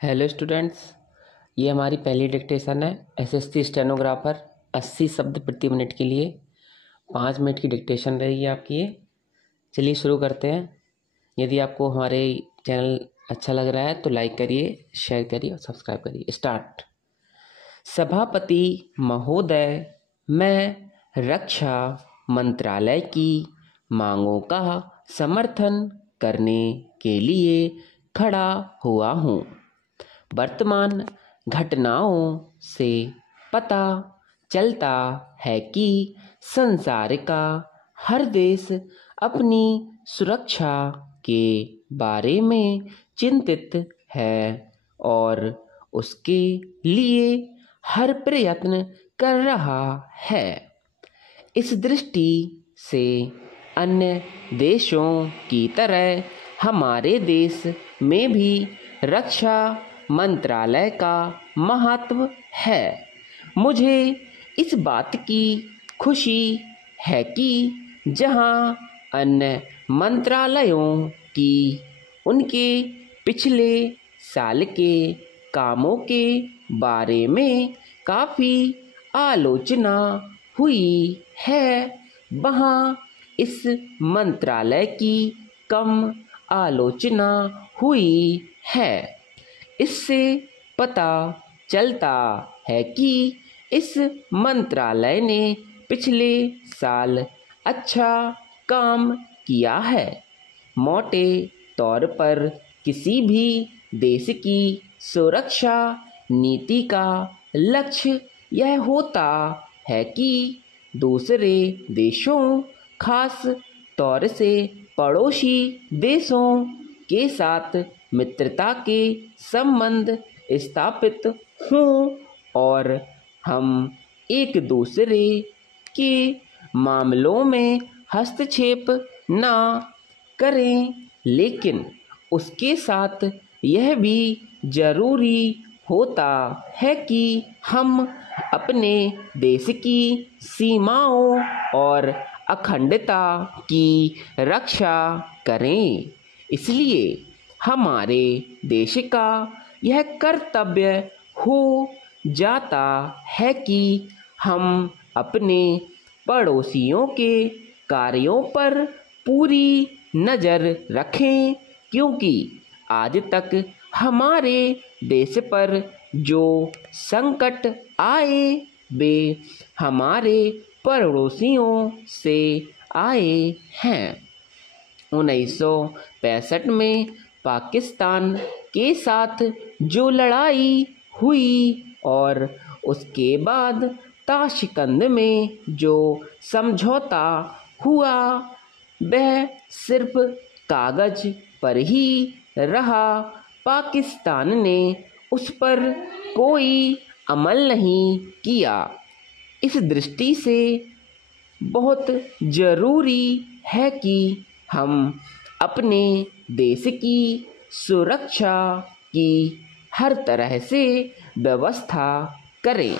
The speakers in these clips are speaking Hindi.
हेलो स्टूडेंट्स, ये हमारी पहली डिक्टेशन है। एसएससी स्टेनोग्राफर 80 शब्द प्रति मिनट के लिए 5 मिनट की डिक्टेशन रहेगी आपकी ये। चलिए शुरू करते हैं। यदि आपको हमारे चैनल अच्छा लग रहा है तो लाइक करिए, शेयर करिए और सब्सक्राइब करिए। स्टार्ट। सभापति महोदय, मैं रक्षा मंत्रालय की मांगों का समर्थन करने के लिए खड़ा हुआ हूँ। वर्तमान घटनाओं से पता चलता है कि संसार का हर देश अपनी सुरक्षा के बारे में चिंतित है और उसके लिए हर प्रयत्न कर रहा है। इस दृष्टि से अन्य देशों की तरह हमारे देश में भी रक्षा मंत्रालय का महत्व है। मुझे इस बात की खुशी है कि जहां अन्य मंत्रालयों की उनके पिछले साल के कामों के बारे में काफ़ी आलोचना हुई है, वहाँ इस मंत्रालय की कम आलोचना हुई है। इससे पता चलता है कि इस मंत्रालय ने पिछले साल अच्छा काम किया है। मोटे तौर पर किसी भी देश की सुरक्षा नीति का लक्ष्य यह होता है कि दूसरे देशों, खास तौर से पड़ोसी देशों के साथ मित्रता के संबंध स्थापित हों और हम एक दूसरे के मामलों में हस्तक्षेप ना करें, लेकिन उसके साथ यह भी जरूरी होता है कि हम अपने देश की सीमाओं और अखंडता की रक्षा करें। इसलिए हमारे देश का यह कर्तव्य हो जाता है कि हम अपने पड़ोसियों के कार्यों पर पूरी नज़र रखें, क्योंकि आज तक हमारे देश पर जो संकट आए वे हमारे पड़ोसियों से आए हैं। 1965 में पाकिस्तान के साथ जो लड़ाई हुई और उसके बाद ताशकंद में जो समझौता हुआ, वह सिर्फ कागज पर ही रहा। पाकिस्तान ने उस पर कोई अमल नहीं किया। इस दृष्टि से बहुत ज़रूरी है कि हम अपने देश की सुरक्षा की हर तरह से व्यवस्था करें।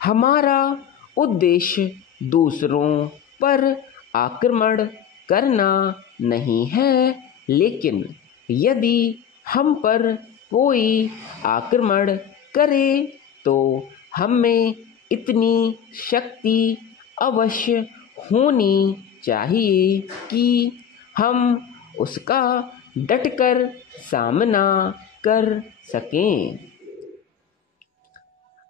हमारा उद्देश्य दूसरों पर आक्रमण करना नहीं है, लेकिन यदि हम पर कोई आक्रमण करे तो हमें इतनी शक्ति अवश्य होनी चाहिए कि हम उसका डटकर सामना कर सकें।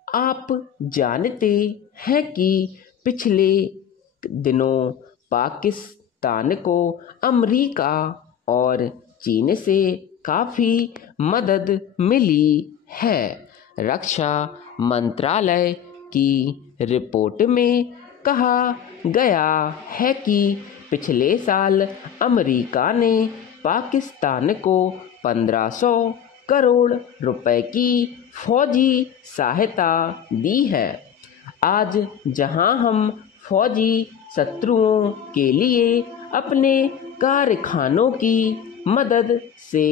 आप जानते हैं कि पिछले दिनों पाकिस्तान को अमेरिका और चीन से काफ़ी मदद मिली है। रक्षा मंत्रालय की रिपोर्ट में कहा गया है कि पिछले साल अमेरिका ने पाकिस्तान को 1500 करोड़ रुपए की फौजी सहायता दी है। आज जहां हम फौजी शत्रुओं के लिए अपने कारखानों की मदद से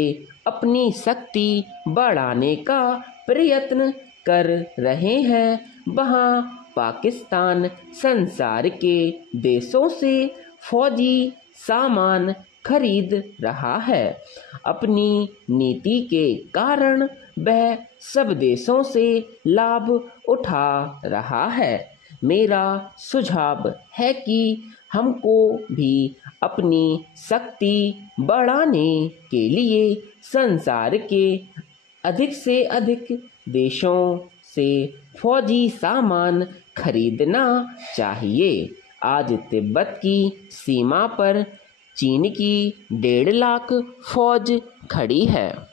अपनी शक्ति बढ़ाने का प्रयत्न कर रहे हैं, वहां पाकिस्तान संसार के देशों से फौजी सामान खरीद रहा है। अपनी नीति के कारण वह सब देशों से लाभ उठा रहा है। मेरा सुझाव है कि हमको भी अपनी शक्ति बढ़ाने के लिए संसार के अधिक से अधिक देशों से फौजी सामान खरीदना चाहिए। आज तिब्बत की सीमा पर चीन की 1.5 लाख फौज खड़ी है।